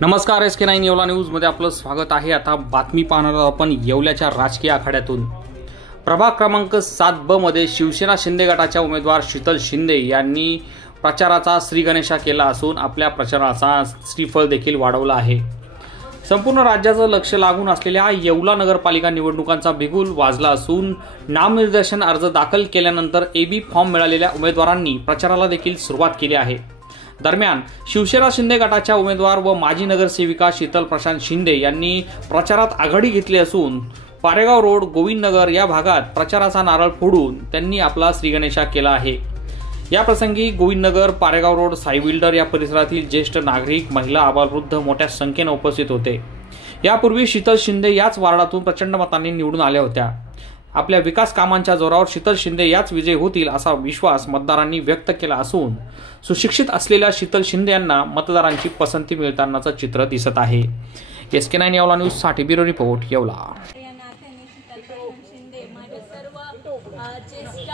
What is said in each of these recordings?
नमस्कार, SK9 येवला न्यूजमध्ये आपलं स्वागत आहे। आता बातमी पाहणार आहोत आपण येवल्याच्या राजकीय आखाड्यातून। प्रभाग क्रमांक 7B मध्ये शिवसेना शिंदे गटाच्या उमेदवार शीतल शिंदे यांनी प्रचाराचा श्रीगणेशा केला असून आपल्या प्रचाराचा श्रीफळ देखील वाढवला आहे। संपूर्ण राज्याचं लक्ष लागून असलेल्या येवला नगरपालिका निवडणुकांचा बिगुल वाजला असून नामनिर्देशन अर्ज दाखल केल्यानंतर AB फॉर्म मिळालेल्या उमेदवारांनी प्रचाराला देखील सुरुवात केली आहे। दरम्यान शिवसेना शिंदे गटाच्या उमेदवार व माजी नगरसेविका शीतल प्रशांत शिंदे यांनी प्रचारात आघाडी घेतली असून पारेगाव रोड, गोविंदनगर या भागात प्रचाराचा नारळ फोडून त्यांनी आपला श्रीगणेशा केला आहे। या प्रसंगी गोविंदनगर, पारेगाव रोड, साई बिल्डर या परिसरातील ज्येष्ठ नागरिक, महिला, आबालवृद्ध मोठ्या संख्येने उपस्थित होते। यापूर्वी शीतल शिंदे याच वार्डातून प्रचंड मतांनी निवडून आल्या होत्या। आपल्या विकास कामांच्या जोरावर शीतल शिंदे याच विजयी होतील असा विश्वास मतदारांनी व्यक्त केला असून सुशिक्षित असलेल्या शीतल शिंदे यांना मतदारांची पसंती मिळतानाचं चित्र दिसत आहे। SK9 येवला न्यूज साठी ब्युरो रिपोर्ट, येवला। या नात्याने शीतल प्रशांत शिंदे माझ्या सर्व ज्येष्ठ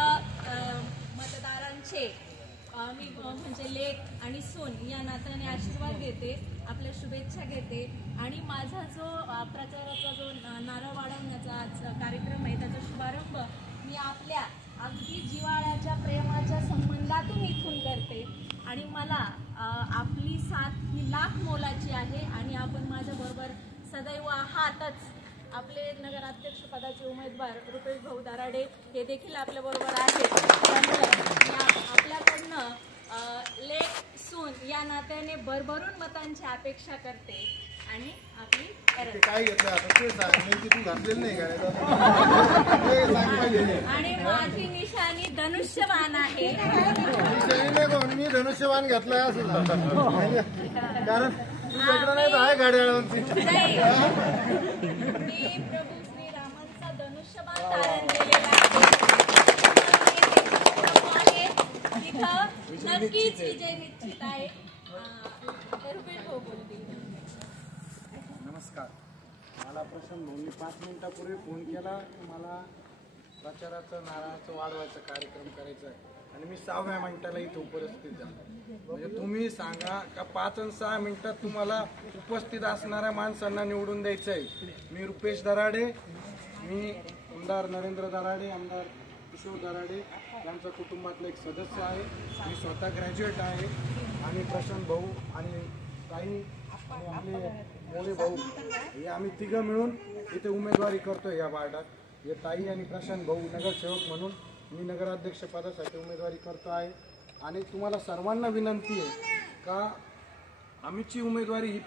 मतदारांचे मी म्हणजे लेक आणि सून या नात्याने आशीर्वाद घेते, आपल्या शुभेच्छा घेते आणि माझा जो प्रचाराचा जो नारळ वाढवण्याचा आज कार्यक्रम आहे त्याचा शुभारंभ मी आपल्या अगदी जिव्हाळ्याच्या प्रेमाच्या संबंधातून इथून करते आणि मला आपली साथ ही लाख मोलाची आहे आणि आपण माझ्याबरोबर सदैव आहातच। आपले नगराध्यक्ष पदाचे उमेदवार रुपेश भाऊ दराडे हे देखील आपल्याबरोबर आहेत। त्यामुळे आपल्याकडनं लेक सून या नात्याने भरभरून मतांची अपेक्षा करते आणि आपली आणि माझी निशाणी धनुष्यबाण आहे। मी धनुष्यबाण घेतलाय असं कारण मी प्रभू श्रीरामांचा धनुष्यबाण धारण केलेला आहे, तिथं नक्कीच विजय निश्चित आहे। नमस्कार, मला प्रशांत भाऊंनी 5 मिनिटापूर्वी फोन केला की मला प्रचाराचं नारळाचं वाढवायचा कार्यक्रम करायचा आहे आणि मी 6व्या मिनिटाला इथं उपस्थित झालो। म्हणजे तुम्ही सांगा का 5 आणि 6 मिनिटात तुम्हाला उपस्थित असणाऱ्या माणसांना निवडून द्यायचं आहे। मी रुपेश दराडे, मी आमदार नरेंद्र दराडे, आमदार किशोर दराडे यांच्या कुटुंबातला एक सदस्य आहे। मी स्वतः ग्रॅज्युएट आहे आणि प्रशांत भाऊ आणि ताई आणि आपले मोरे भाऊ हे आम्ही तिघं मिळून इथे उमेदवारी करतोय या वार्डात। हे ताई आणि प्रशांत भाऊ नगरसेवक म्हणून मी नगराध्यक्ष पदासाठी उमेदवारी करतो आहे आणि तुम्हाला सर्वांना विनंती आहे का आमची उमेदवारी ही